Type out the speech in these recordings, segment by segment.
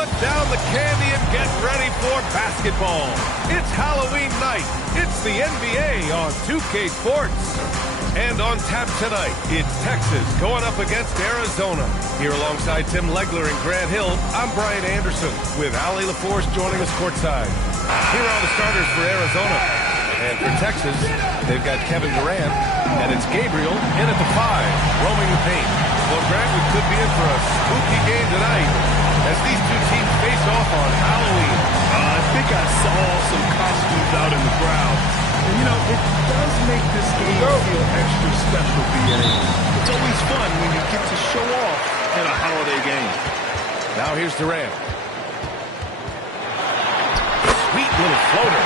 Put down the candy and get ready for basketball. It's Halloween night. It's the NBA on 2K Sports. And on tap tonight, it's Texas going up against Arizona. Here alongside Tim Legler and Grant Hill, I'm Brian Anderson with Allie LaForce joining us courtside. Here are the starters for Arizona. And for Texas, they've got Kevin Durant, and it's Gabriel in at the 5, roaming the paint. Well, Grant, we could be in for a spooky game tonight as these two teams face off on Halloween. I think I saw some costumes out in the crowd. And, you know, it does make this game feel extra special, B.A. It's always fun when you get to show off in a holiday game. Now here's Durant. Sweet little floater.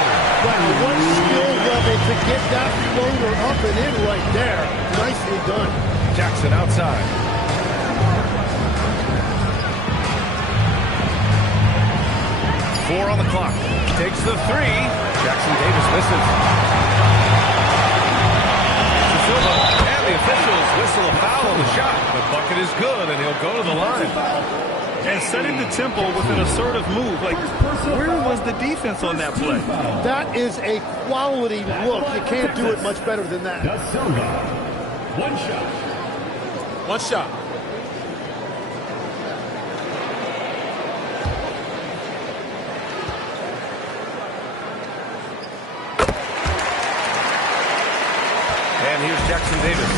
Wow, what skill level to get that floater up and in right there. Nicely done. Jackson outside. Four on the clock. Takes the 3. Jackson Davis misses. And the officials whistle a foul on the shot. The bucket is good, and he'll go to the line. And setting the tempo with an assertive move. Like, where was the defense on that play? That is a quality look. You can't do it much better than that. One shot. One shot. And here's Jackson Davis.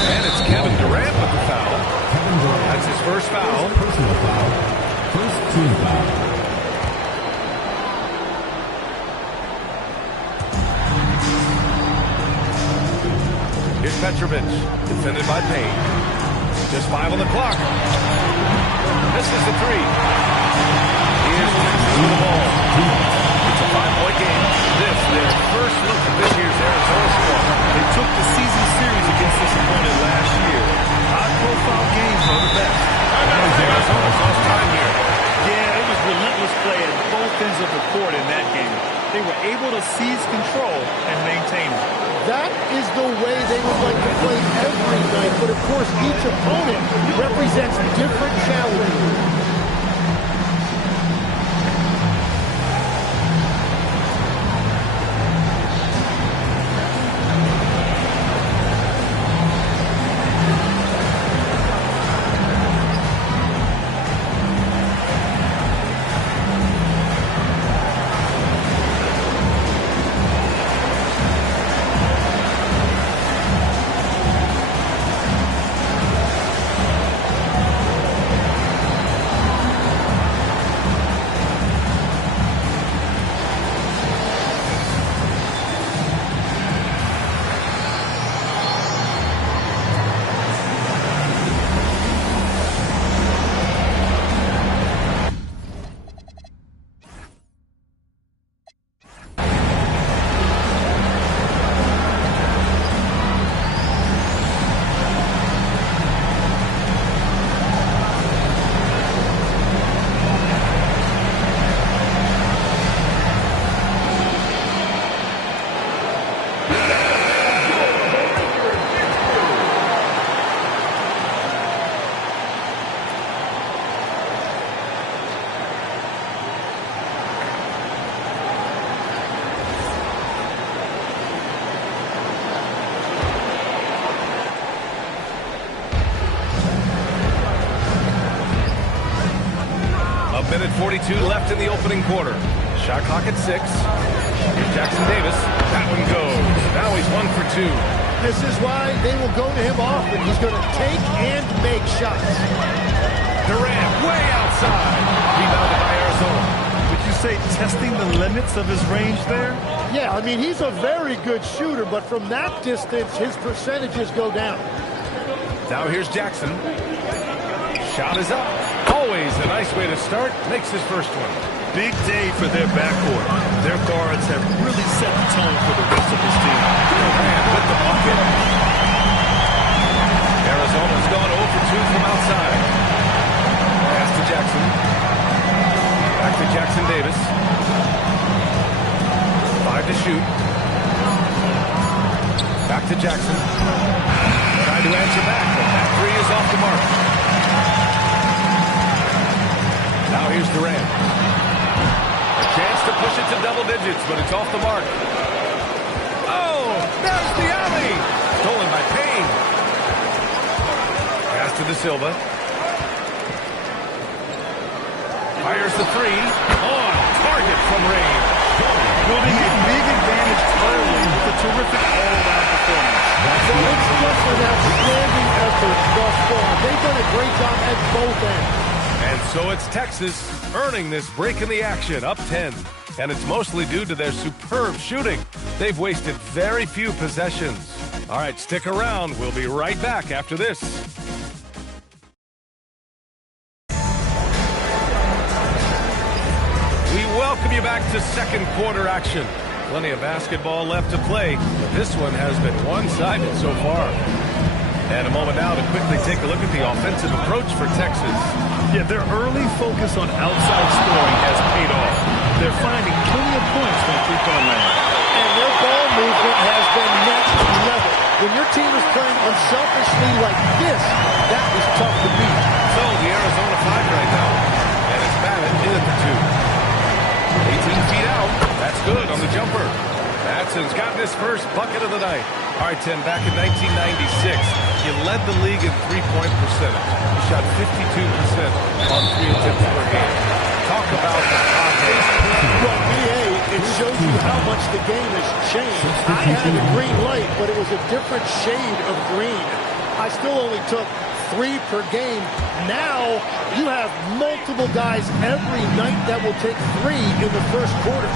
And it's Kevin Durant with the foul. That's his first foul. Personal foul. First team foul. Here's Petrovic, defended by Payne. Just 5 on the clock. Misses the 3. Here's Texas with the ball. It's a 5-point game. This, their first look at this year's Arizona squad. They took the season series against this opponent last year. High-profile games are the best. Arizona's lost time here. Yeah, it was relentless play at both ends of the court in that game. They were able to seize control and maintain it. That is the way they would like to play every night, but of course each opponent represents different challenges. Minute 42 left in the opening quarter. Shot clock at 6. Here's Jackson Davis. That one goes. Now he's 1 for 2. This is why they will go to him often. He's going to take and make shots. Durant way outside. Rebounded by Arizona. Would you say testing the limits of his range there? Yeah, I mean, he's a very good shooter, but from that distance, his percentages go down. Now here's Jackson. Shot is up. Always a nice way to start. Makes his first one. Big day for their backcourt. Their guards have really set the tone for the rest of this team. Durant with the bucket. Arizona's gone 0 for 2 from outside. Pass to Jackson. Back to Jackson Davis. 5 to shoot. Back to Jackson. Trying to answer back, but that 3 is off the mark. Durant. A chance to push it to double digits, but it's off the mark. Oh, there's the alley. Stolen by Payne. Pass to De Silva. Fires the three. On target from Reigns. Building a big advantage early with a terrific all-around performance. So it's just an outstanding effort thus far. They've done a great job at both ends. And so it's Texas earning this break in the action, up 10. And it's mostly due to their superb shooting. They've wasted very few possessions. All right, stick around. We'll be right back after this. We welcome you back to second quarter action. Plenty of basketball left to play, but this one has been one-sided so far. And a moment now to quickly take a look at the offensive approach for Texas. Yeah, their early focus on outside scoring has paid off. They're finding plenty of points from three-point land. And their ball movement has been next level. When your team is playing unselfishly like this, that is tough to beat. So the Arizona 5 right now. And it's Babbitt in at the 2. 18 feet out. That's good on the jumper. Matson's gotten his first bucket of the night. All right, Tim, back in 1996, you led the league in three-point percentage. You shot 52% on 3 attempts per game. Talk about the progress. Well, BA, it shows you how much the game has changed. I had a green light, but it was a different shade of green. I still only took 3 per game. Now you have multiple guys every night that will take 3 in the first quarter.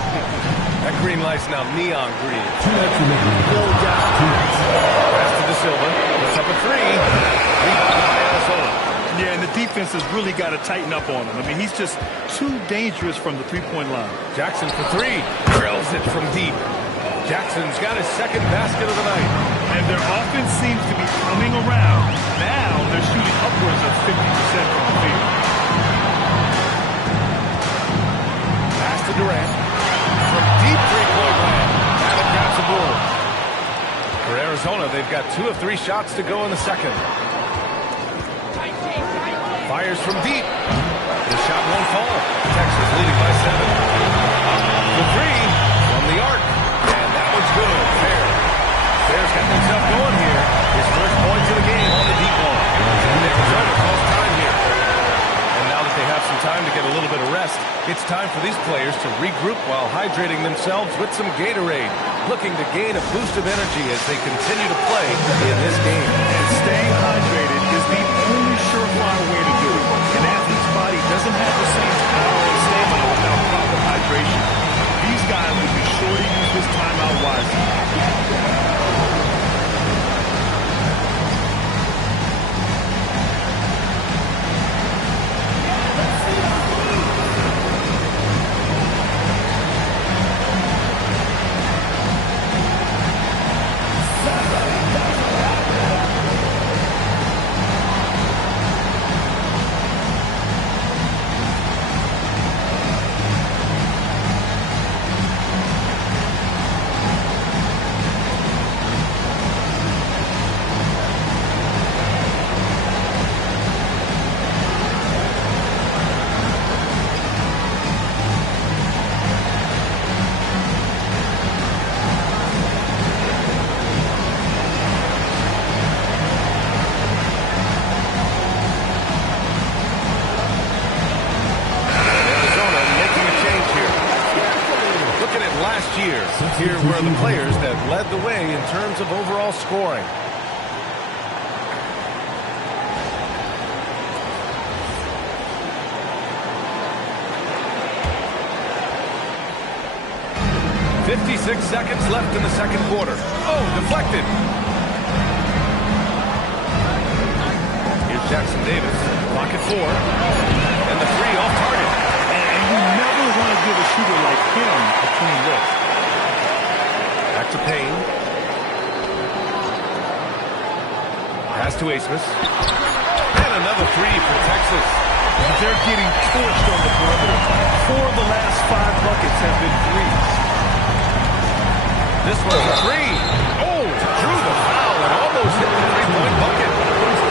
That green light's now neon green. No doubt. Pass to De Silva. Puts up a 3. Rebound by Arizona. Yeah, and the defense has really got to tighten up on him. I mean, he's just too dangerous from the three-point line. Jackson for 3. Drills it from deep. Jackson's got his second basket of the night. And their offense seems to be coming around. Now they're shooting upwards of 50% from the field. Pass to Durant. From deep three-point land. Adam grabs the board. For Arizona, they've got 2 of 3 shots to go in the second. Fires from deep. The shot won't fall. Texas leading by 7. The 3 from the arc. And that one's good. Fair. Fair's got himself going here. His first points of the game on the deep ball. And Arizona calls time here. And now that they have some time to get a little bit of rest, it's time for these players to regroup while hydrating themselves with some Gatorade, looking to gain a boost of energy as they continue to play in this game. And staying hydrated is the only surefire way to do it. An athlete's body doesn't have the same power and stamina without proper hydration. These guys will be sure to use this timeout wisely. Here were the players that led the way in terms of overall scoring. .56 seconds left in the second quarter. Oh, deflected. Here's Jackson Davis. Clock at 4. And the 3 off target. And you never want to give a shooter like him a clean look. Back to Payne. Pass to Asmus. And another 3 for Texas. They're getting torched on the perimeter. 4 of the last 5 buckets have been threes. This one's a 3. Oh, drew the foul and almost hit the three-point bucket.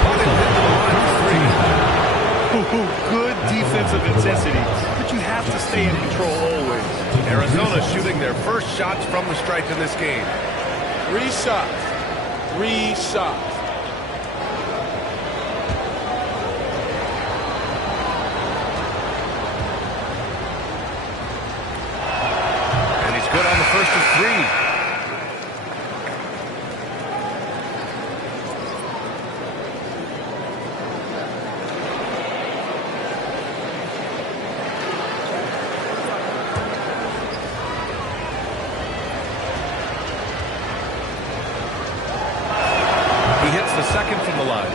But it hit the line for 3. Good defensive of intensity, but you have to stay in control always. Arizona shooting their first shots from the stripe in this game. 3 shots. 3 shots. And he's good on the first of 3. The second from the line.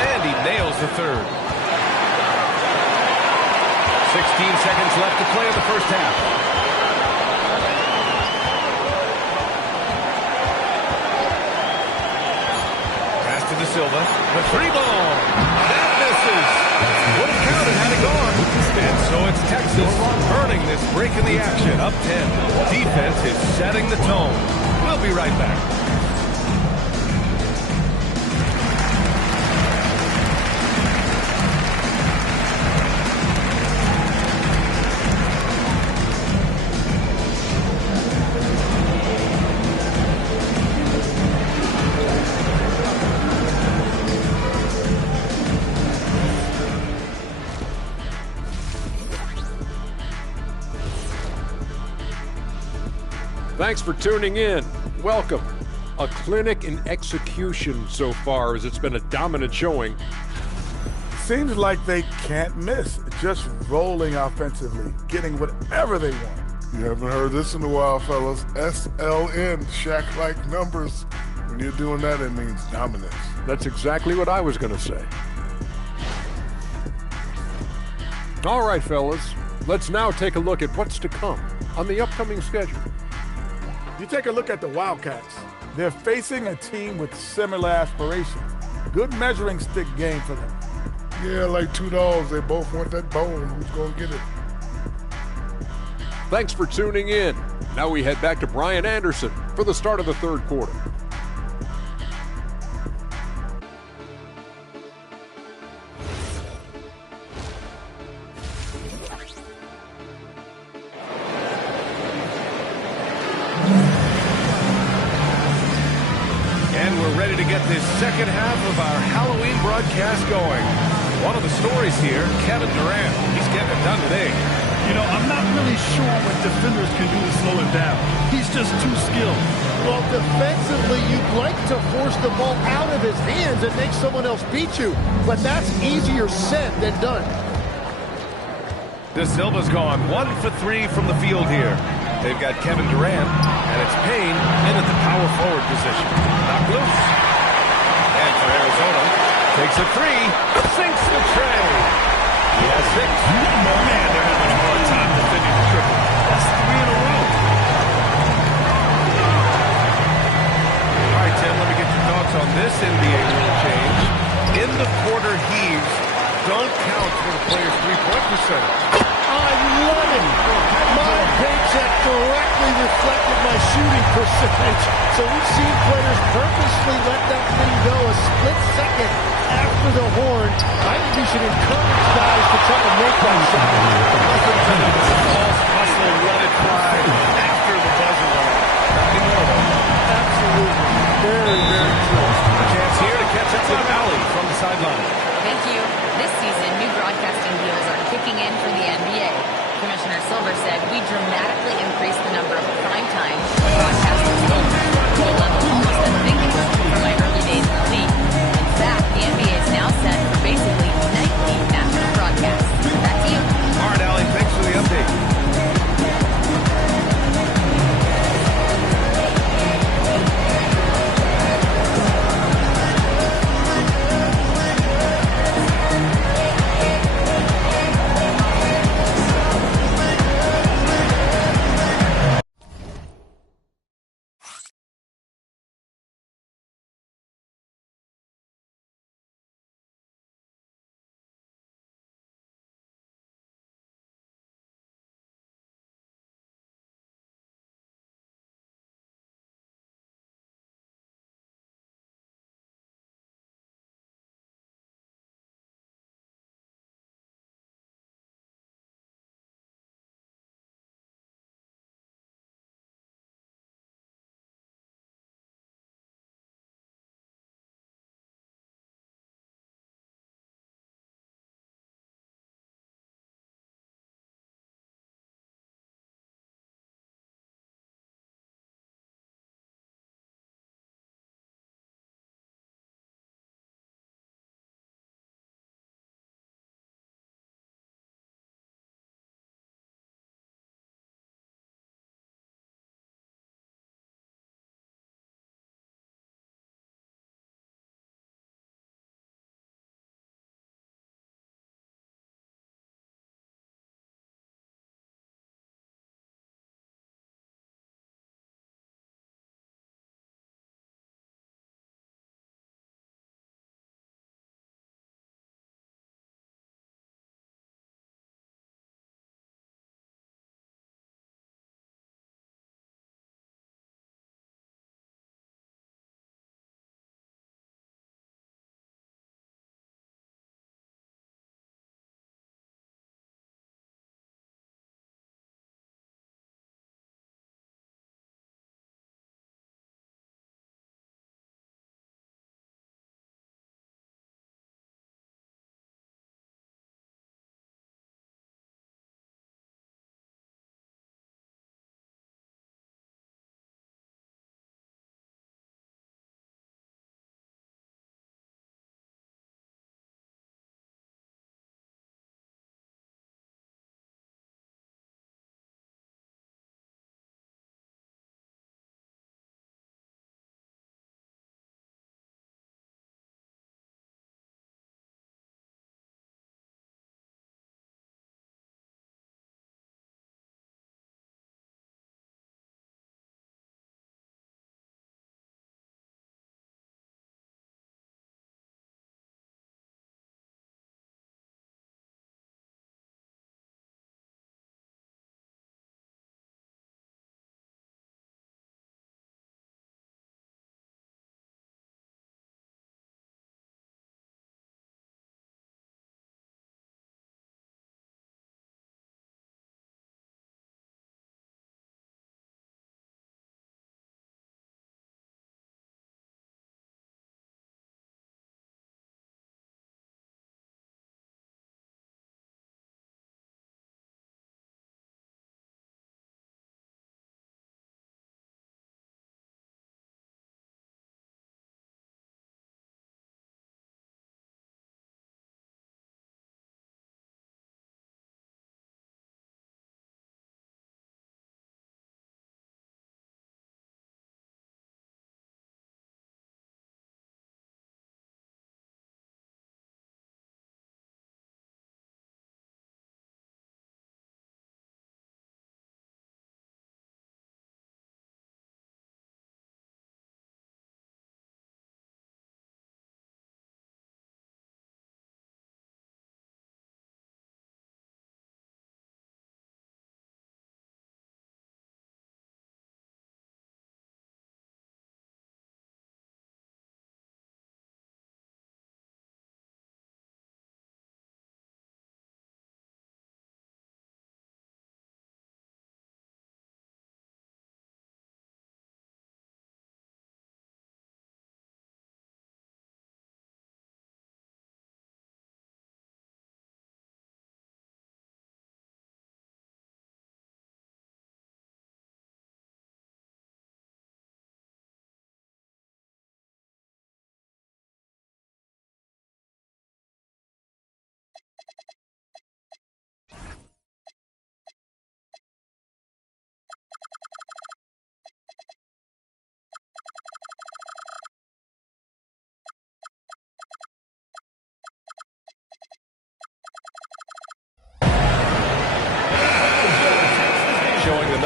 And he nails the third. 16 seconds left to play in the first half. De Silva, the 3 ball. That misses. Would have counted had it gone. And so it's Texas earning this break in the action. Up 10. Defense is setting the tone. We'll be right back. Thanks for tuning in. Welcome. A clinic in execution so far, as it's been a dominant showing. Seems like they can't miss. Just rolling offensively, getting whatever they want. You haven't heard this in a while, fellas. SLN, Shaq-like numbers. When you're doing that, it means dominance. That's exactly what I was going to say. All right, fellas. Let's now take a look at what's to come on the upcoming schedule. You take a look at the Wildcats. They're facing a team with similar aspirations. Good measuring stick game for them. Yeah, like 2 dogs. They both want that bone. Who's going to get it? Thanks for tuning in. Now we head back to Brian Anderson for the start of the third quarter. And we're ready to get this second half of our Halloween broadcast going. One of the stories here, Kevin Durant. He's getting it done today. You know, I'm not really sure what defenders can do to slow him down. He's just too skilled. Well, defensively, you'd like to force the ball out of his hands and make someone else beat you. But that's easier said than done. De Silva's gone 1 for 3 from the field here. They've got Kevin Durant, and it's Payne in at the power forward position. Knocked loose. And for Arizona, takes a 3, sinks the tray. He has 6. Man, they're having a hard time defending the triple. That's 3 in a row. All right, Tim, let me get your thoughts on this NBA rule change. In the quarter heaves, don't count for the player's three-point percentage. I love it. My paycheck directly reflected my shooting percentage. So we've seen players purposely let that thing go a split second after the horn. I think we should encourage guys to try to make that shot. False hustle, let it fly after the buzzer went off. Nothing more, though. Absolutely. Very, very true. A chance here to catch up to Allie from the sideline. Thank you. This season, new broadcasting deals are kicking in for the NBA. Commissioner Silver said we dramatically increased the number of primetime broadcasters to a level almost unthinkable from my early days in the league. In fact, the NBA is now set for basically nightly national broadcasts. Back to you. All right, Allie, thanks for the update.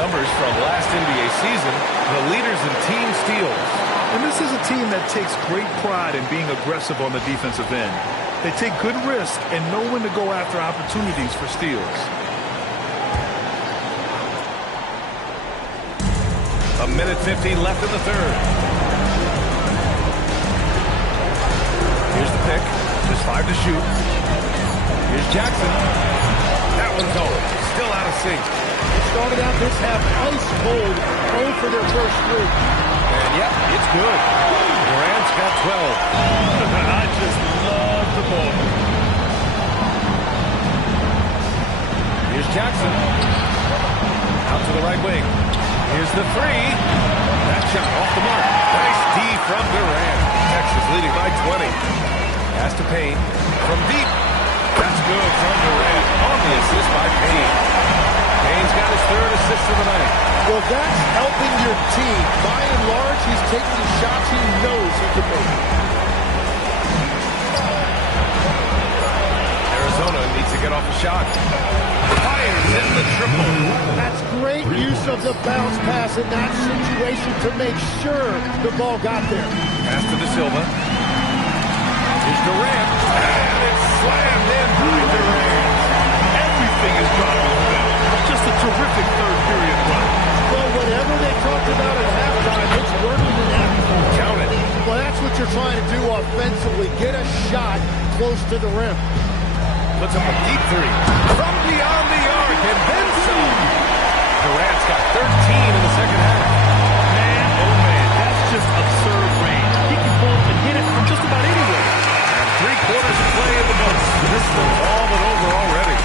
numbers from last NBA season, the leaders in team steals. And this is a team that takes great pride in being aggressive on the defensive end. They take good risk and know when to go after opportunities for steals. A minute 15 left in the third. Here's the pick. Just 5 to shoot. Here's Jackson. That one's over. Still out of sync. It started out this half ice cold, 0 for their first 3. And yep, it's good. Durant's got 12. I just love the ball. Here's Jackson. Out to the right wing. Here's the 3. That shot off the mark. Nice D from Durant. Texas leading by 20. Pass to Payne. From deep. That's good from Durant. On the assist by Payne. Payne's got his 3rd assist of the night. Well, that's helping your team. By and large, he's taking the shots he knows he can make. Arizona needs to get off a shot. Fires in the triple. That's great use of the bounce pass in that situation to make sure the ball got there. Pass to De Silva. Here's Durant. And it's slammed in by Durant. Everything is dropping for them. Just a terrific third period run. Well, whatever they talked about at halftime, it's working in halftime. Count it. Well, that's what you're trying to do offensively. Get a shot close to the rim. Puts up a deep 3. From beyond the arc and then some. Durant's got 13 in the second half. Man, oh man, that's just absurd range. He can pull up and hit it from just about anywhere. And 3 quarters of play in the books. This one's all but over already.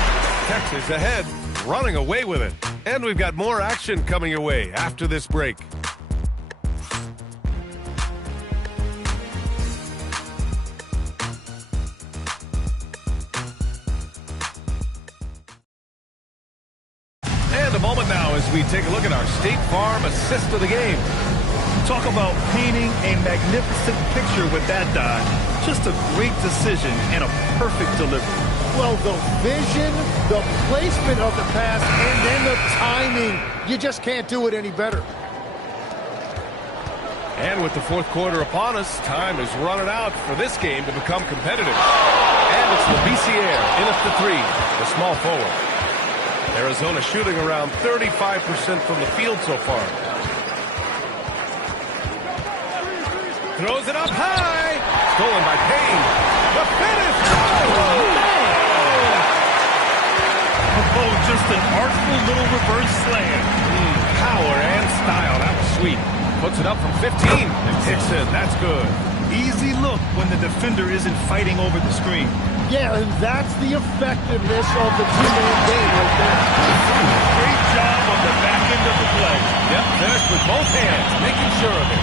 Texas ahead, running away with it. And we've got more action coming your way after this break. And a moment now as we take a look at our State Farm assist of the game. Talk about painting a magnificent picture with that dive. Just a great decision and a perfect delivery. Well, the vision, the placement of the pass, and then the timing. You just can't do it any better. And with the 4th quarter upon us, time is running out for this game to become competitive. And it's Labissiere in at the 3, the small forward. Arizona shooting around 35% from the field so far. Throws it up high. Stolen by Payne. The finish. Oh, just an artful little reverse slam. Power and style. That was sweet. Puts it up from 15 and hits it. That's good. Easy look when the defender isn't fighting over the screen. Yeah, and that's the effectiveness of the two-man game right there. Great job on the back end of the play. Yep, finished with both hands, making sure of it.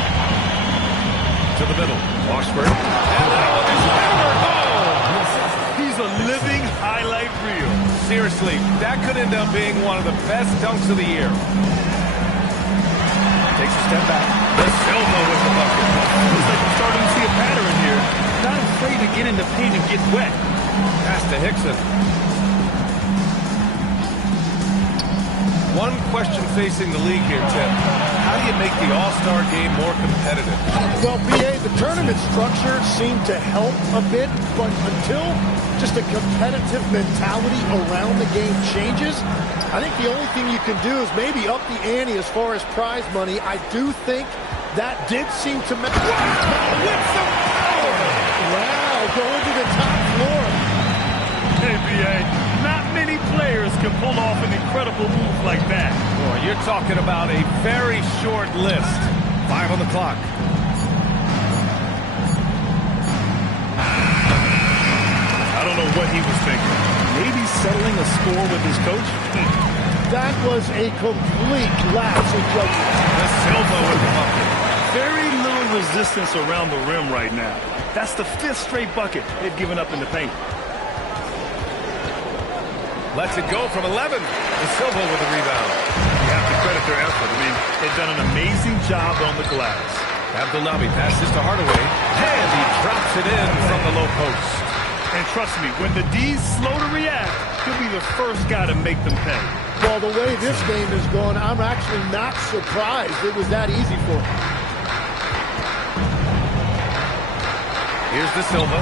To the middle, Washburn. And that one is hammered home. He's a living highlight reel. Seriously, that could end up being one of the best dunks of the year. Takes a step back. De Silva with the bucket. Looks like we're starting to see a pattern here. Not afraid to get in the paint and get wet. Pass to Hickson. One question facing the league here, Tim. How do you make the All-Star game more competitive? Well, BA, the tournament structure seemed to help a bit, but until just a competitive mentality around the game changes, I think the only thing you can do is maybe up the ante as far as prize money. I do think that did seem to matter. With some power! Wow, going to the top floor. NBA, not many players can pull off an incredible move like that. Boy, you're talking about a very short list. 5 on the clock. I don't know what he was thinking. Maybe settling a score with his coach? That was a complete lapse in judgment. De Silva with the bucket. Very little resistance around the rim right now. That's the 5th straight bucket they've given up in the paint. Lets it go from 11. De Silva with the rebound. You have to credit their effort. I mean, they've done an amazing job on the glass. Abdelnaby passes to Hardaway. And he drops it in from the low post. And trust me, when the D's slow to react, he'll be the first guy to make them pay. Well, the way this game is going, I'm actually not surprised it was that easy for him. Here's De Silva.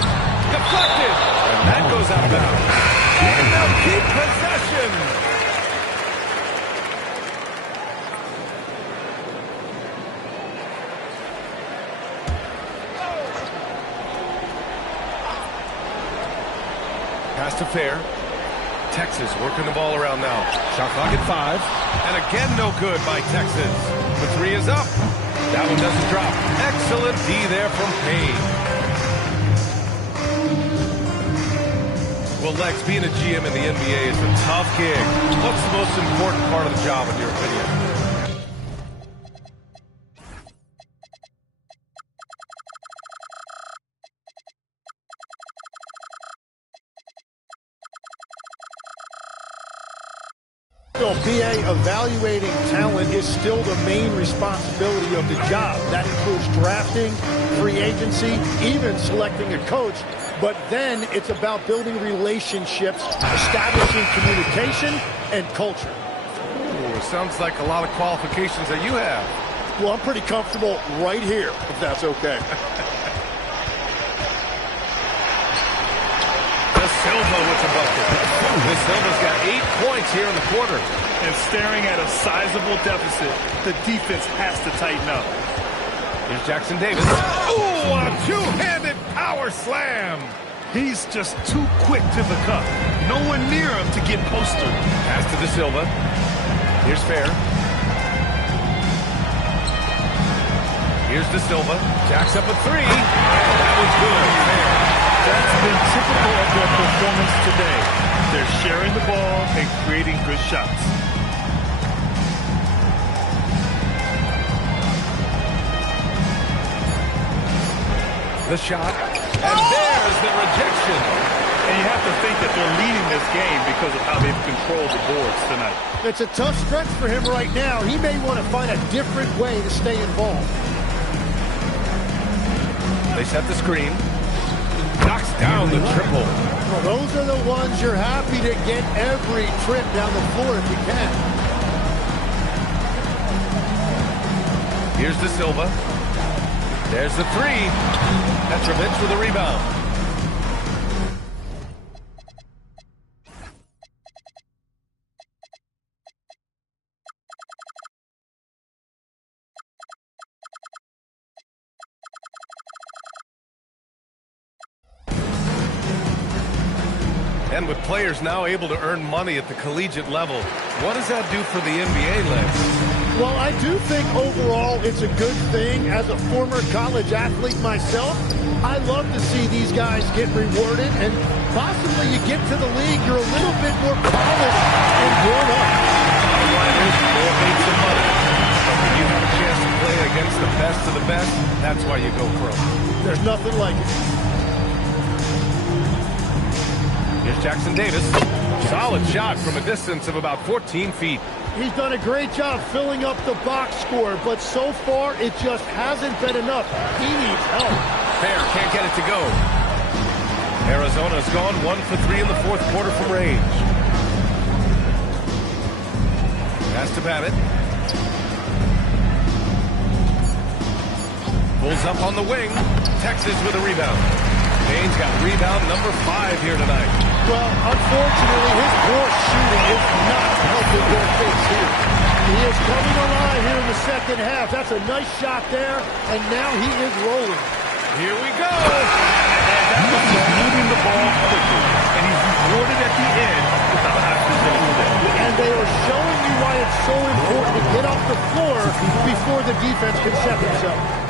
Deflected! And that goes out of bounds. And they'll keep possession! Pass to Fair. Texas working the ball around now. Shot clock at 5. And again, no good by Texas. The 3 is up. That one doesn't drop. Excellent D there from Payne. Well, Lex, being a GM in the NBA is a tough gig. What's the most important part of the job, in your opinion? BA, evaluating talent is still the main responsibility of the job. That includes drafting, free agency, even selecting a coach. But then it's about building relationships, establishing communication, and culture. Ooh, sounds like a lot of qualifications that you have. Well, I'm pretty comfortable right here, if that's okay. De Silva with the bucket. De Silva's got 8 points here in the quarter. And staring at a sizable deficit, the defense has to tighten up. Here's Jackson Davis. Ooh, a two-handed power slam. He's just too quick to the cup. No one near him to get posted. Pass to De Silva. Here's Fair. Here's De Silva. Jacks up a 3. That was good. Fair. That's been typical of their performance today. They're sharing the ball and creating good shots. The shot. And there's the rejection. And you have to think that they're leading this game because of how they've controlled the boards tonight. It's a tough stretch for him right now. He may want to find a different way to stay involved. They set the screen. Knocks down the triple. Well, those are the ones you're happy to get every trip down the floor if you can. Here's De Silva. There's the 3. Petrovic with a rebound. And with players now able to earn money at the collegiate level, what does that do for the NBA, Lex? Well, I do think overall it's a good thing. As a former college athlete myself, I love to see these guys get rewarded, and possibly you get to the league, you're a little bit more polished and grown up. More made some money. But when you have a chance to play against the best of the best, that's why you go pro. There's nothing like it. Here's Jackson Davis. Solid shot from a distance of about 14 feet. He's done a great job filling up the box score, but so far it just hasn't been enough. He needs help. Fair can't get it to go. Arizona's gone 1 for 3 in the fourth quarter from range. Pass to Babbitt. Pulls up on the wing. Texas with a rebound. Payne's got rebound number 5 here tonight. Well, unfortunately, his poor shooting is not helping their case here. He is coming alive here in the second half. That's a nice shot there, and now he is rolling. Here we go. And that was moving the ball quickly, and he's rewarded at the end with the high result today. And they are showing you why it's so important to get off the floor before the defense can set themselves.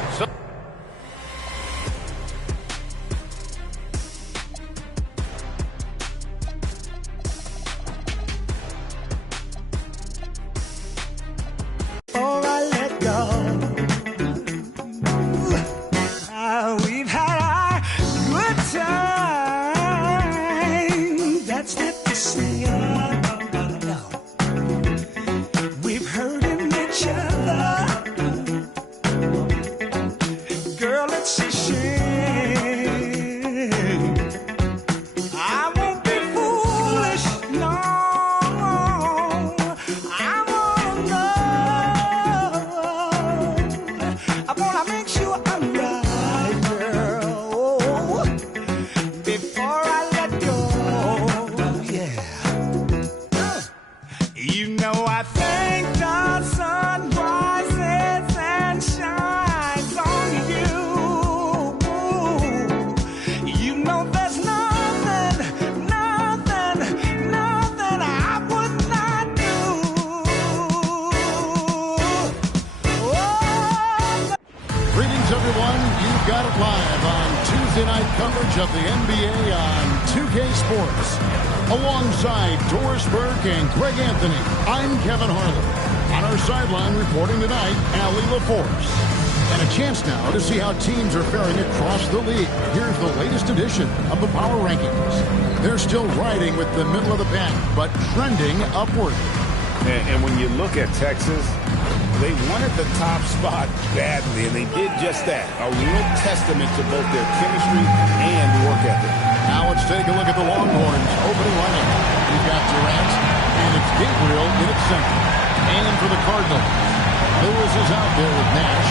live on Tuesday night coverage of the NBA on 2K Sports. Alongside Doris Burke and Greg Anthony, I'm Kevin Harlan. On our sideline reporting tonight, Allie LaForce. And a chance now to see how teams are faring across the league. Here's the latest edition of the Power Rankings. They're still riding with the middle of the pack, but trending upward. And when you look at Texas, they wanted the top spot badly, and they did just that. A real testament to both their chemistry and work ethic. Now let's take a look at the Longhorns' opening lineup. We've got Durant, and it's Gabriel in its center. And for the Cardinals, Lewis is out there with Nash.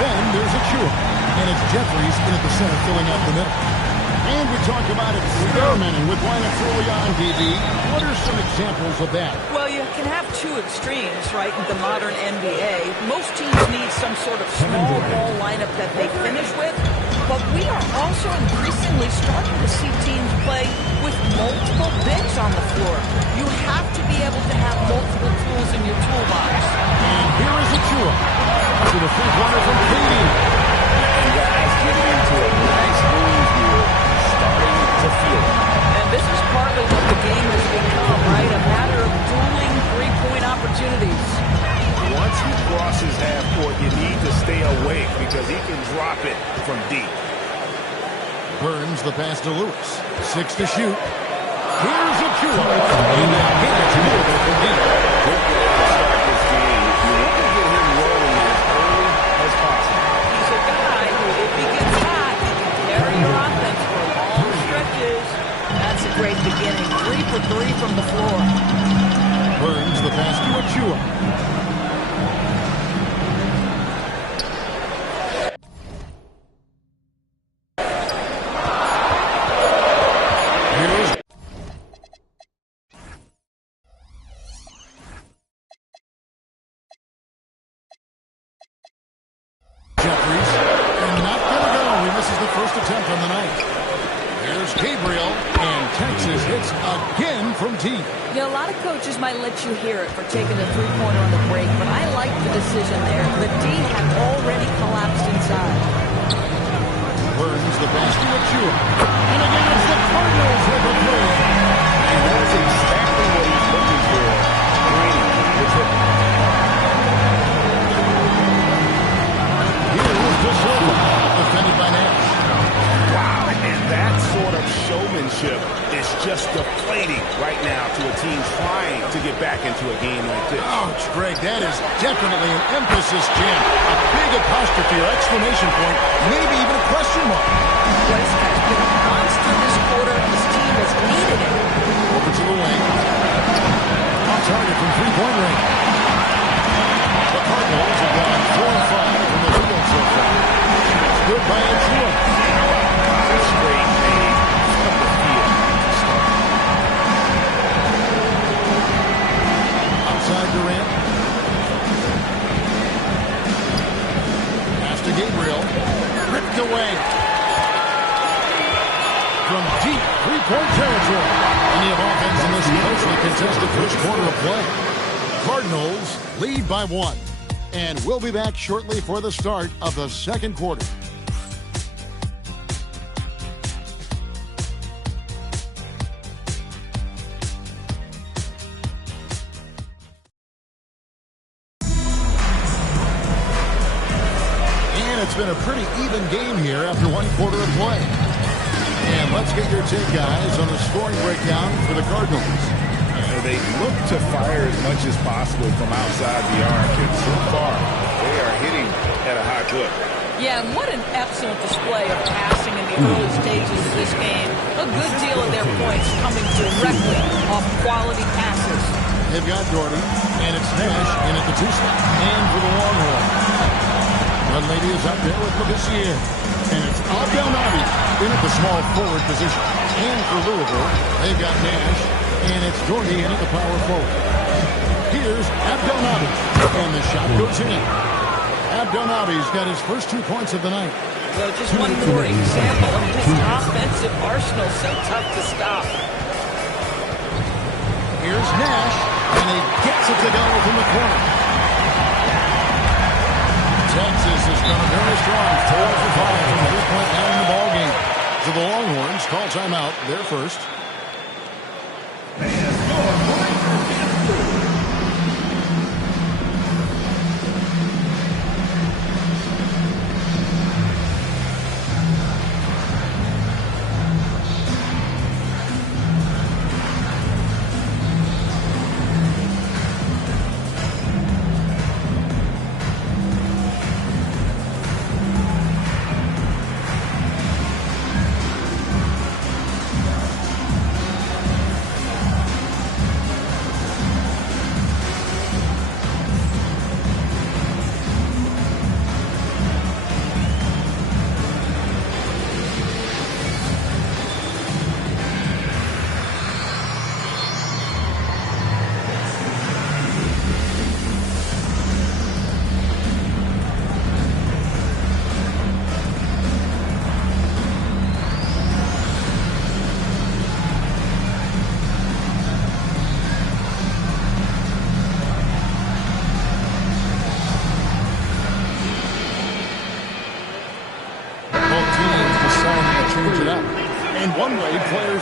Then there's Achua, and it's Jeffries in at the center filling out the middle. And we talk about experimenting with lineups early on, DB. What are some examples of that? Well, you can have two extremes, right, in the modern NBA. Most teams need some sort of small ball lineup that they finish with, but we are also increasingly starting to see teams play with multiple bigs on the floor. You have to be able to have multiple tools in your toolbox. And here is Achua to the three-pointer from Katie. You guys getting into a nice groove here, starting to feel it. And this is partly what the game has become, right? A matter of dueling three-point opportunities. Once he crosses half court, you need to stay awake because he can drop it from deep. Burns the pass to Lewis. 6 to shoot. Here's Achua. And now get it to Louisville from deep. Good way to start this game. You want to get him rolling as early as possible. He's a guy who, if he gets hot, he can carry your offense for long stretches. That's a great beginning. 3 for 3 from the floor. Burns the pass to Achua. You hear it for taking a three-pointer on the break, but I like the decision there. The D had already collapsed inside. Burns the pass to Achua. And again, it's the Cardinals with a three. And that's exactly what he's looking for. Here's De Silva, defended by Nash. Wow, and that sort of showmanship is just deflating right now to a team trying to get back into a game like this. Ouch, Greg, that is definitely an emphasis jam. A big apostrophe or exclamation point, maybe even a question mark. West has been a monster this quarter. His team has needed it. Over to the wing. On target from three-point range. The Cardinals have gone 4-5 from the field so far. It's good by Achua. Straight made from the field. Outside Durant. Pass to Gabriel. Ripped away. From deep three-point territory. Plenty of offense in this closely contested first quarter of play. Cardinals lead by 1. And we'll be back shortly for the start of the second quarter. It's been a pretty even game here after one quarter of play. And let's get your take, guys, on the scoring breakdown for the Cardinals. They look to fire as much as possible from outside the arc, and so far, they are hitting at a high clip. Yeah, and what an excellent display of passing in the early stages of this game. A good deal of their points coming directly off quality passes. They've got Doherty, and it's Nash in at the 2 spot. And for the Longhorns, Red Lady is up there with Labissiere. And it's Abdelnaby in at the small forward position. And for Louisville, they've got Nash, and it's Doherty in at the power forward. Here's Abdelnaby, and the shot goes in. Abdelnaby's got his first 2 points of the night. Well, just one more example of his offensive arsenal, so tough to stop. Here's Nash, and he gets it to go from the corner. Texas has come very strong. 4 for 5 from the 3-point line in the ball game. So the Longhorns call timeout. They're first.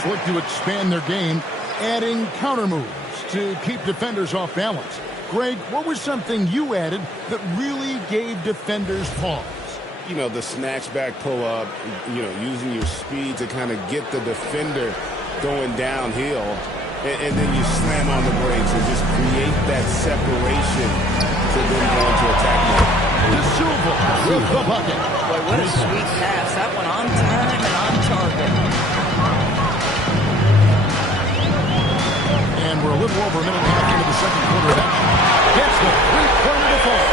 Look to expand their game, adding counter moves to keep defenders off balance. Greg, what was something you added that really gave defenders pause? You know, the snatch back pull-up, you know, using your speed to kind of get the defender going downhill, and then you slam on the brakes and just create that separation to then go into attack mode. De Silva with the bucket. Boy, what a sweet pass. That one on time and on target. And we're a little over a minute and a half into the second quarter of action. Gets the three-pointer to fall.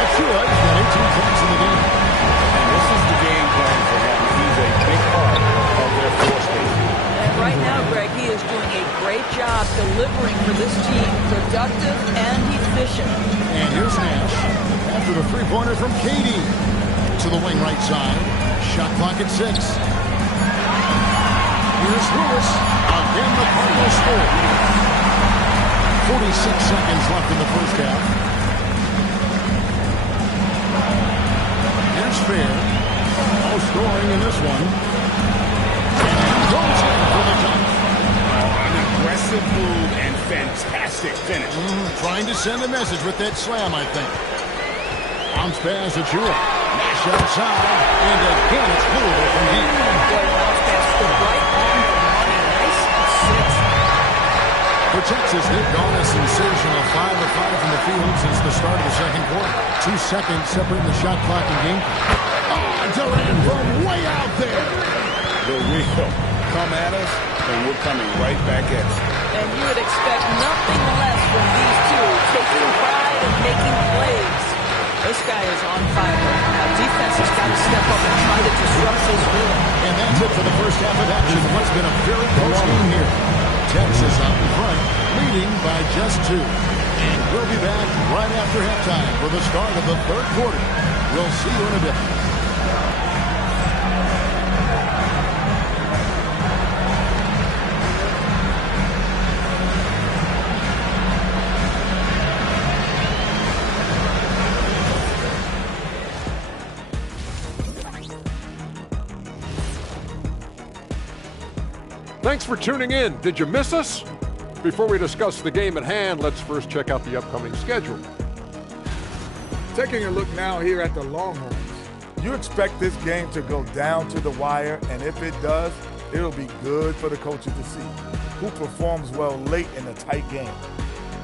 Achua has got 18 points in the game. And this is the game plan for him. He's a big part of their floor spacing. And right now, Greg, he is doing a great job delivering for this team, productive and efficient. And here's Nash after the three-pointer from KD. To the wing right side. Shot clock at 6. Here's Lewis. Again, the Cardinals score. 46 seconds left in the first half. Here's Fair. No scoring in this one. And goes in for the dunk. An aggressive move and fantastic finish. Trying to send a message with that slam, I think. Bounce pass to Achua. Nash outside. And again, it's Louisville from deep. Bounce pass put right on the money. Nice and 6. For Texas, they've gone a sensational 5 of 5 from the field since the start of the second quarter. 2 seconds separating the shot clock and game clock. Oh, Durant from way out there. The wheel come at us, and we're coming right back at you. And you would expect nothing less from these two, taking pride and making plays. This guy is on fire. Now, defense has got to step up and try to disrupt his rhythm. And that's it for the first half of action. What's been a very close game here. Texas out in front, leading by just 2. And we'll be back right after halftime for the start of the third quarter. We'll see you in a bit. Thanks for tuning in. Did you miss us? Before we discuss the game at hand, let's first check out the upcoming schedule. Taking a look now here at the Longhorns, you expect this game to go down to the wire, and if it does, it'll be good for the coaches to see who performs well late in a tight game.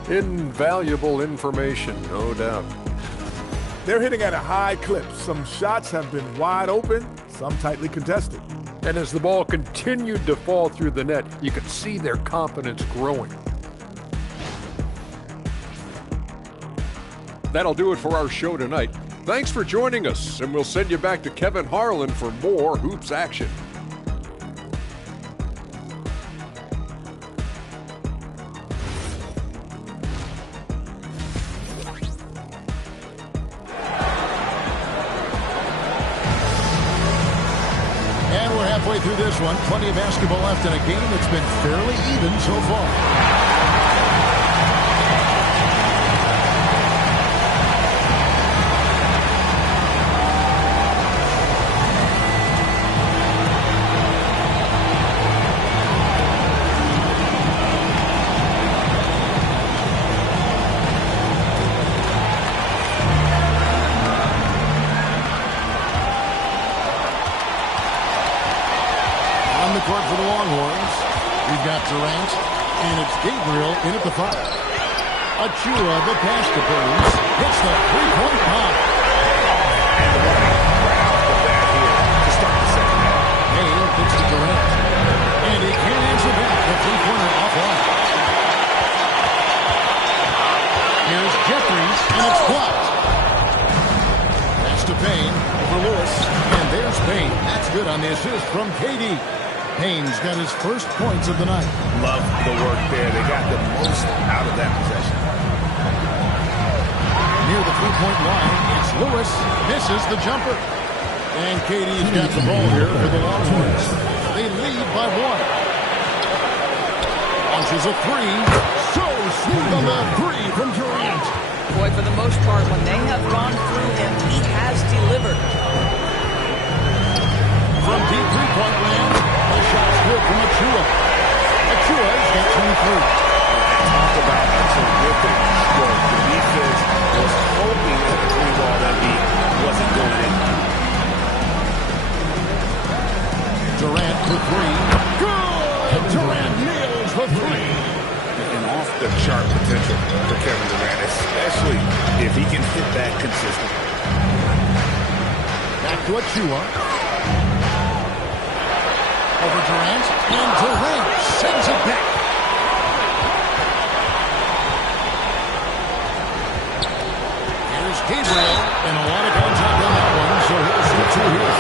Invaluable information, no doubt. They're hitting at a high clip. Some shots have been wide open, some tightly contested. And as the ball continued to fall through the net, you could see their confidence growing. That'll do it for our show tonight. Thanks for joining us, and we'll send you back to Kevin Harlan for more Hoops action. Through this one, plenty of basketball left in a game that's been fairly even so far. the court for the Longhorns. We've got Durant, and it's Gabriel in at the 5. Achua, the pass to Burns, hits the three-point pop. And the running right off the bat here to start the second half. Payne gets to Durant, and he can't answer back. The three-pointer offline. Here's Jeffries, and it's blocked. Pass to Payne over Lewis, and there's Payne. That's good on the assist from KD. Payne's got his first points of the night. Love the work there. They got the most out of that possession. Near the three-point line, it's Lewis. Misses the jumper. And KD's got the ball here for the Longhorns. They lead by 1. Launches a 3. So sweet on the 3 from Durant. Boy, for the most part, when they have gone through him, he has delivered. From deep three-point land, the shot's good from Achua. Achua's got 23. Talk about a terrific stroke. The defense was hoping that the three ball that beat wasn't going in. Durant for 3. Good! Durant nails the 3. And off-the-chart potential for Kevin Durant, especially if he can hit that consistently. Back to Achua. Over Durant, and Durant sends it back. Here's Gabriel, and a lot of contact on that one, so he'll shoot 2 here.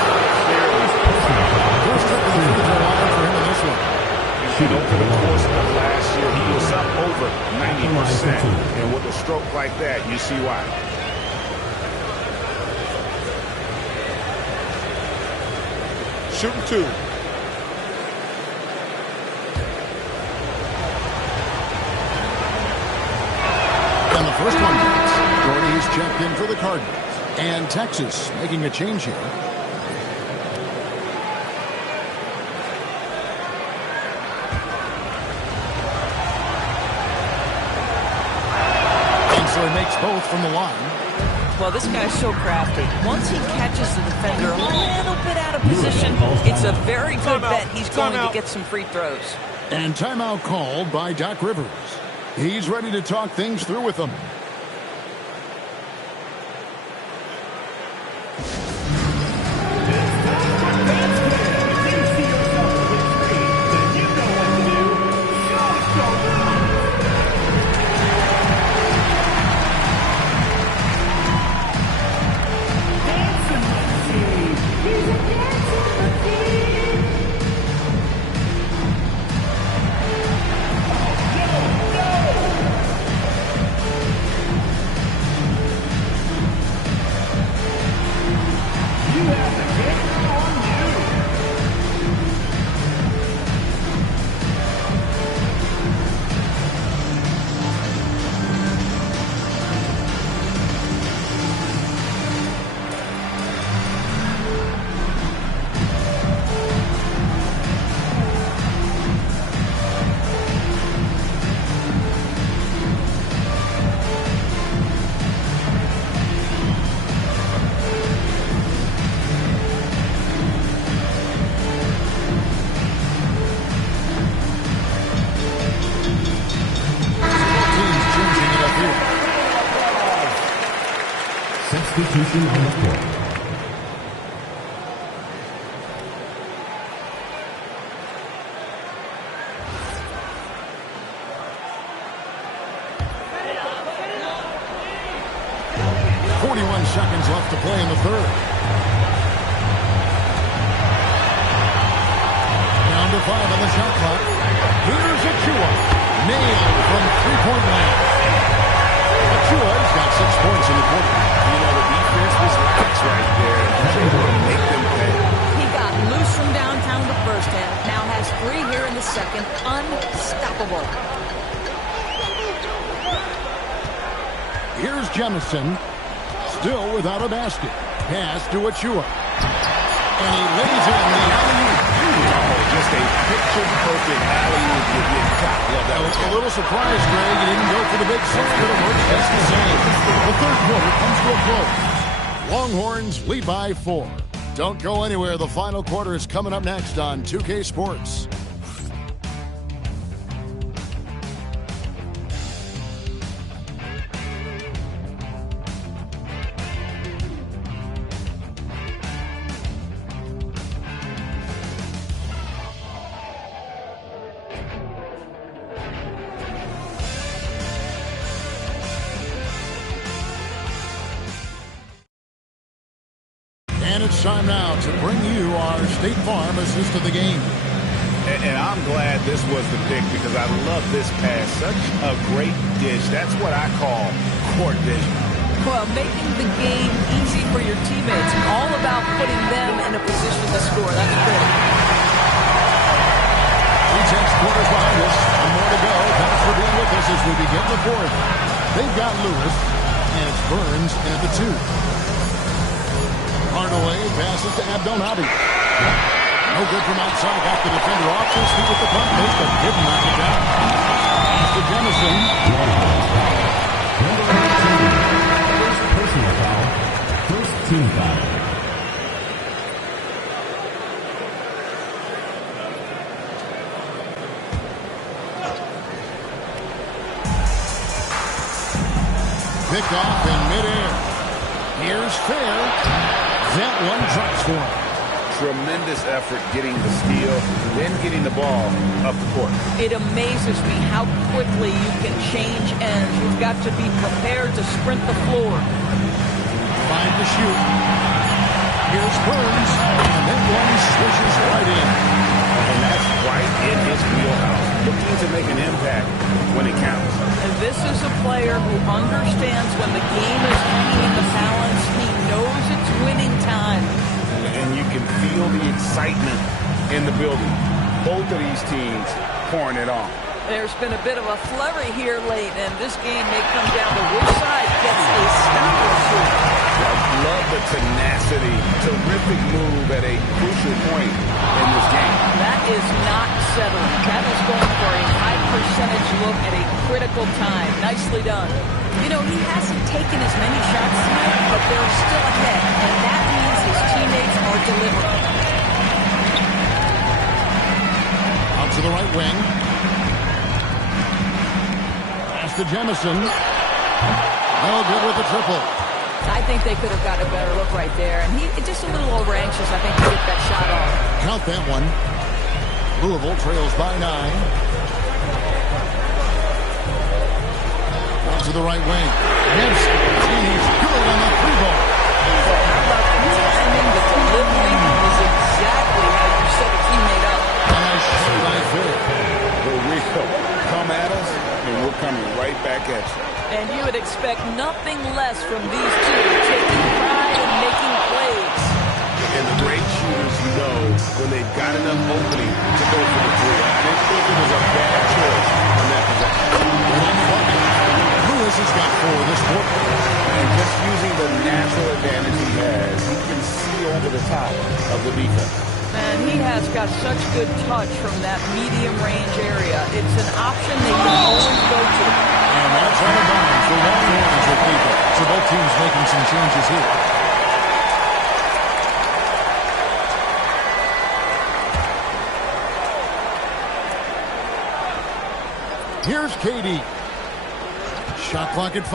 First trip to the free throw line for him in this one. Over the course of last year, he was up over 90%. And with a stroke like that, you see why. Shooting 2. And the first one hits. Gordy's checked in for the Cardinals. And Texas making a change here. He makes both from the line. Well, this guy's so crafty. Once he catches the defender a little bit out of position, it's a very good bet he's going to get some free throws. And timeout called by Doc Rivers. He's ready to talk things through with them. Substitution on the court. Seconds left to play in the third. Down to 5 on the shot clock. Here's Achua. Nailed from three-point land. Achua's got 6 points in the quarter. You know, the defense was lax right there. He's able to make them pay. He got loose from downtown the first half. Now has 3 here in the second. Unstoppable. Here's Jemison. Still without a basket. Pass to Achua. And he lays in the alley-oop. Just a picture-perfect alley-oop with your top. Love that. A little surprise, Greg. He didn't go for the big slam, but it works just the same. The third quarter comes to a close. Longhorns lead by 4. Don't go anywhere. The final quarter is coming up next on 2K Sports. And it's time now to bring you our State Farm assist of the game. And I'm glad this was the pick because I love this pass. Such a great dish. That's what I call court vision. Well, making the game easy for your teammates. All about putting them in a position to score. That's good. 3 quarters behind us. And more to go. Thanks for being with us as we begin the fourth. They've got Lewis, and it's Burns in at the 2. Hardaway passes to Abdelnaby. No good from outside. Got the defender off his feet with the front post, but didn't knock it down. To Jemison. First personal foul. First team foul. Picked off in midair. Here's Fair. That one drops for him. Tremendous effort getting the steal, then getting the ball up the court. It amazes me how quickly you can change ends. You've got to be prepared to sprint the floor. 5 to shoot. Here's Burns, and that one swishes right in. And that's right in his wheelhouse. Looking to make an impact when it counts. And this is a player who understands when the game is hanging in the balance. He knows it's winning time. And you can feel the excitement in the building. Both of these teams pouring it on. There's been a bit of a flurry here late, and this game may come down to which side gets a stop or two. I love the tenacity. Terrific move at a crucial point in this game. That is not settling. That is going for a high percentage look at a critical time. Nicely done. You know, he hasn't taken as many shots tonight, but they're still ahead, and that means his teammates are delivering. Out to the right wing. Pass to Jemison. No good with the triple. I think they could have got a better look right there, and he just a little over anxious, I think, to get that shot off. Count that one. Louisville trails by 9. Out to the right wing. Yes, he's good on the 3 ball. How about the timing? The delivery is exactly how you set a teammate up. Nice shot by Phil. Here we go. Come at us, and we're coming right back at you. And you would expect nothing less from these two, taking pride in making plays. And the great shooters know when they've got enough opening to go for the 3. I didn't think it was a bad choice on that possession. Lewis has got 4 this quarter. And just using the natural advantage he has, he can see over the top of the defense. And he has got such good touch from that medium range area. It's an option they can always go to. And that's out of bounds for Longhorns with people. So both teams making some changes here. Here's KD. Shot clock at 5.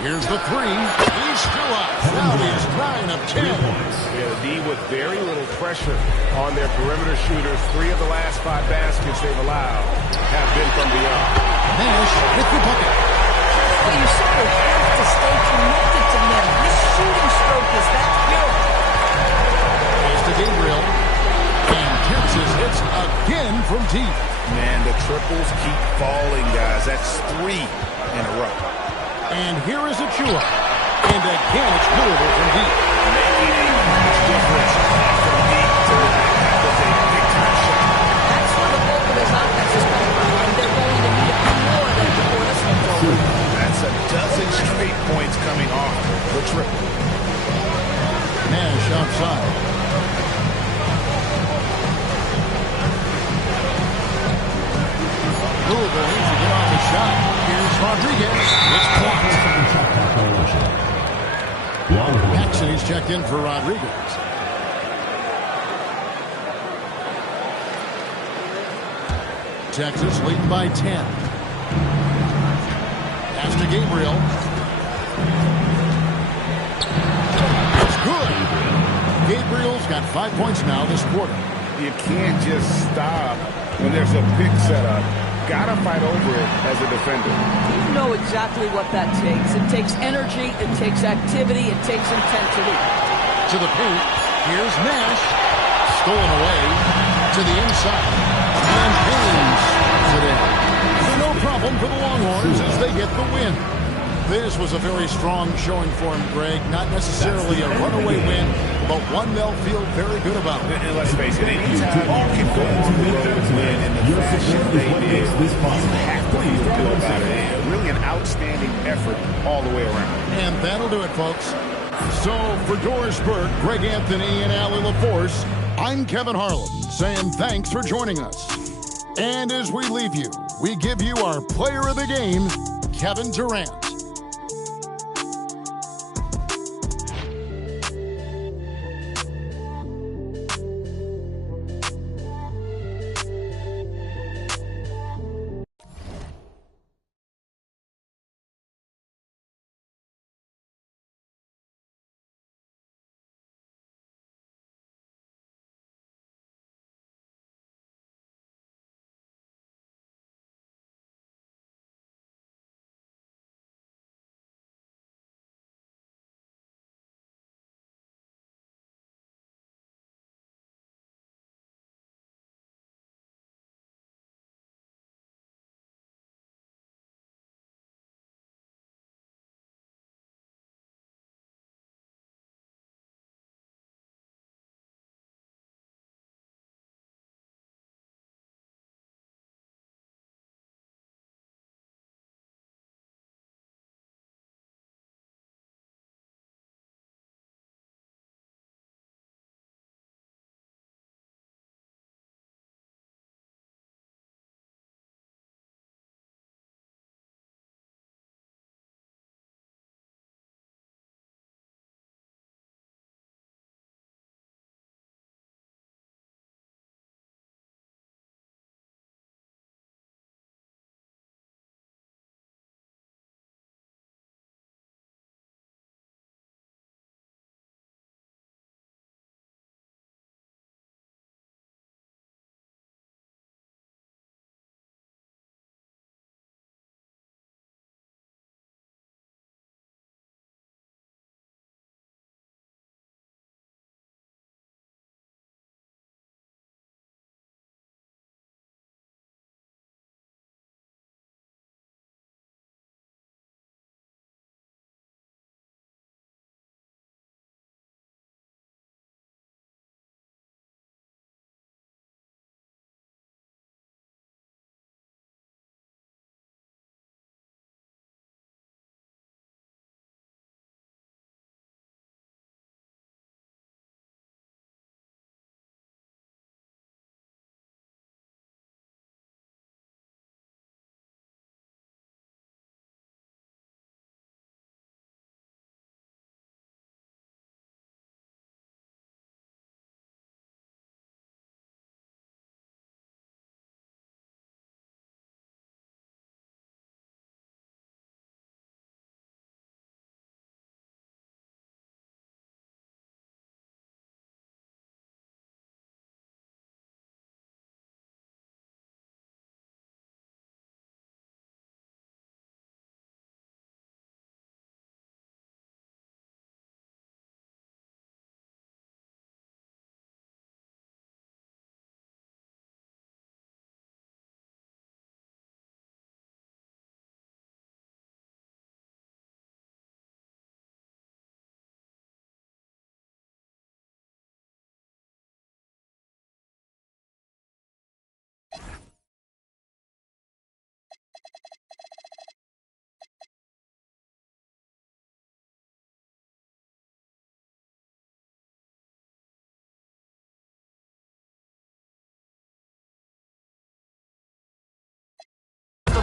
Here's the 3. He's still up. Now he's 9 of 10. Yeah, the D with very little pressure on their perimeter shooters. 3 of the last 5 baskets they've allowed have been from beyond. Nash with the bucket. Well, you simply have to stay connected to him. His shooting stroke is that good. Pass to Gabriel. And Texas hits again from deep. Man, the triples keep falling, guys. That's 3 in a row. And here is Achua. And again, it's Louisville from deep. Making a huge difference from deep to that was a big-time shot. That's where the bulk of his offense is coming from, and they're going to need a few more than before this one's over. That's a dozen straight points coming off the triple. Nash outside. Louisville needs to get off the shot. Here's Rodriguez. It's blocked. Jackson is checked in for Rodriguez. Texas leading by 10. Pass to Gabriel. It's good. Gabriel's got 5 points now this quarter. You can't just stop when there's a pick set up. Gotta fight over it as a defender. You know exactly what that takes. It takes energy, it takes activity, it takes intensity. To the paint. Here's Nash. Stolen away to the inside. And Haynes put in. No problem for the Longhorns as they get the win. This was a very strong showing for him, Greg. Not necessarily a runaway win, but one they'll feel very good about. And let's face it, anytime you can go on the road and win in the fashion they did, you have to feel good about it. And really an outstanding effort all the way around. And that'll do it, folks. So for Doris Burke, Greg Anthony, and Allie LaForce, I'm Kevin Harlan saying thanks for joining us. And as we leave you, we give you our player of the game, Kevin Durant.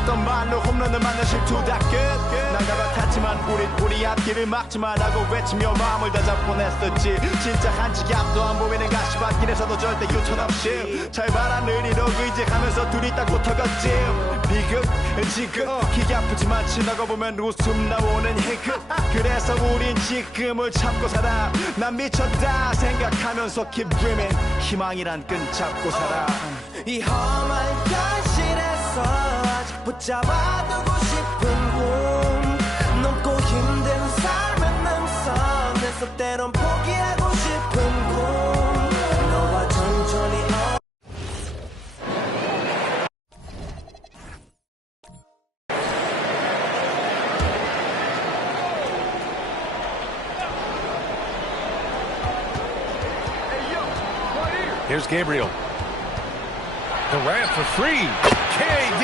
했던 말로 홈런을 맞는 실투 다 끝. 난가가 탔지만 우리 앞길을 막지 말라고 외치며 마음을 다잡곤 했었지. 진짜 한치 앞도 안 보이는 가시밭길에서도 절대 유턴 없이 잘 봐라 느리로 의지하면서 둘이 딱 붙어갔지. 비극 지극 기가 아프지만 지나고 보면 웃음 나오는 희극. 그래서 우린 지금을 참고 살아. 난 미쳤다 생각하면서 keep dreaming. 희망이란 끈 잡고 살아. 이 험한 현실에서 아직 붙잡아두고 싶은 꿈. 높고 힘든 삶의 능선에서 때론 포기하고 싶은 꿈. 너와 천천히 Here's Gabriel. Durant for three. KD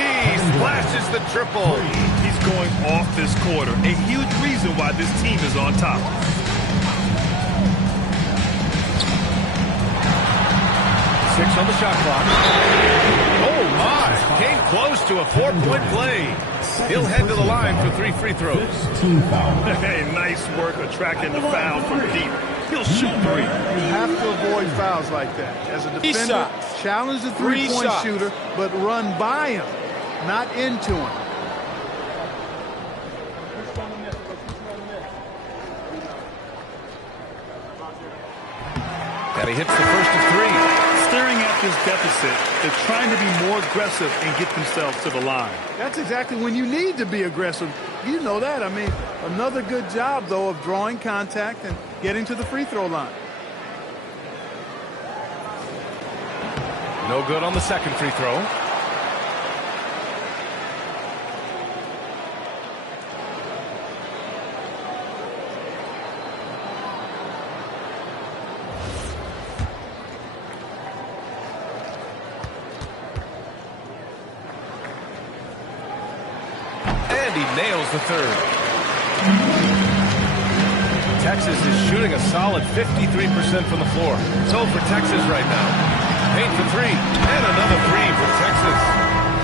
splashes the triple. He's going off this quarter. A huge reason why this team is on top. Six on the shot clock. Oh my! Came close to a 4-point play. He'll head to the line for 3 free throws. Team foul. Hey, nice work attracting the foul from deep. He'll shoot three. You have to avoid fouls like that. As a defender, challenge the three-point shooter, but run by him, not into him. And he hits the first of three. Staring at this deficit, they're trying to be more aggressive and get themselves to the line. That's exactly when you need to be aggressive. You know that. I mean, another good job, though, of drawing contact and getting to the free throw line. No good on the second free throw. He nails the third. Texas is shooting a solid 53% from the floor. So for Texas right now. Payne for three. And another three for Texas.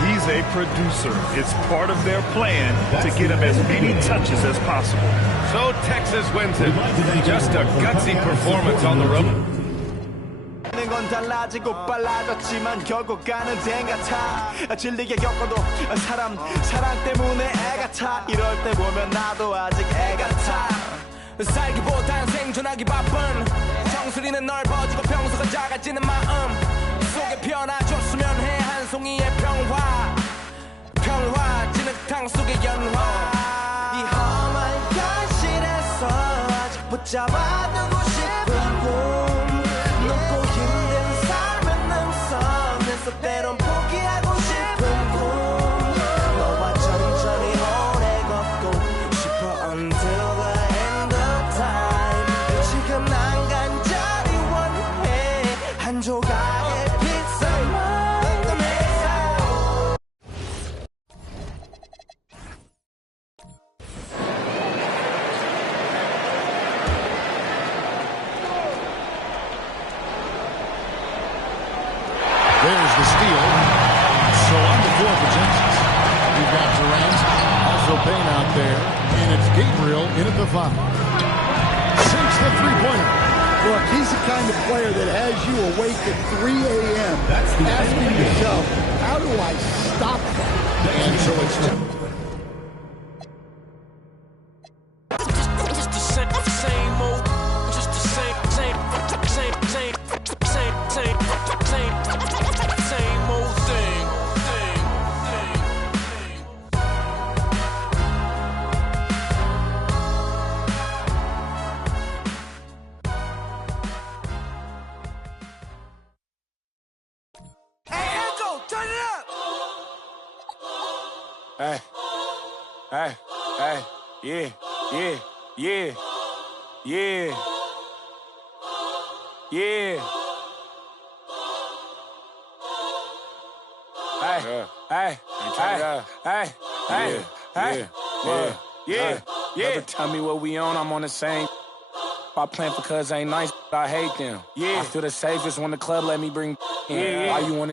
He's a producer. It's part of their plan to get him as many touches as possible. So Texas wins it. Just a gutsy performance on the road. 건 달라지고 빨라졌지만 결국 가는 데 같아. 질리게 겪어도 사랑 때문에 애 같아. 이럴 때 보면 나도 아직 애 같아. 살기보단 생존하기 바쁜 정수리는 넓어지고 평소가 작아지는 마음 속에 피어나줬으면 해. 한 송이의 평화 진흙탕 속의 연화. 이 험한 현실에서 아직 붙잡아두고 싶은 꿈. 때론 포기하고 싶은 꿈. 너와 천천히 오래 걷고 싶어 until the end of time. 지금 난 간절히 원해 한 조각의 빛을 There's the steal. So on the floor for Texas. You've got Durant, also Payne out there, and it's Gabriel in at the 5. Sinks the three-pointer. Look, he's the kind of player that has you awake at 3 a.m. asking yourself, how do I stop that? And so it's Never tell me what we on, I'm on the same. I plan for cuz ain't nice, I hate them. I feel the safest when the club let me bring in. Why you wanna